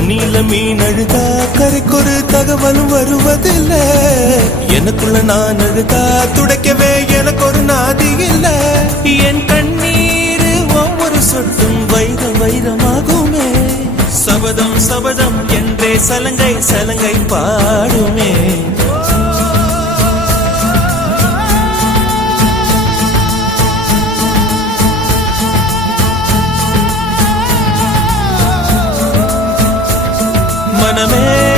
தண்ணியில மீன் அழுதா கரைக்கொரு தகவலும் வருவதில்ல. எனக்குள்ள நான் அழுதா துடைக்கவே எனக்கு ஒரு நாதி இல்ல. என் கண்ணீர் ஒவ்வொரு சொட்டும் வைரம் வைரமாகுமே. சபதம் சபதம் என்றே சலங்கை சலங்கை பாடுமே. மனமே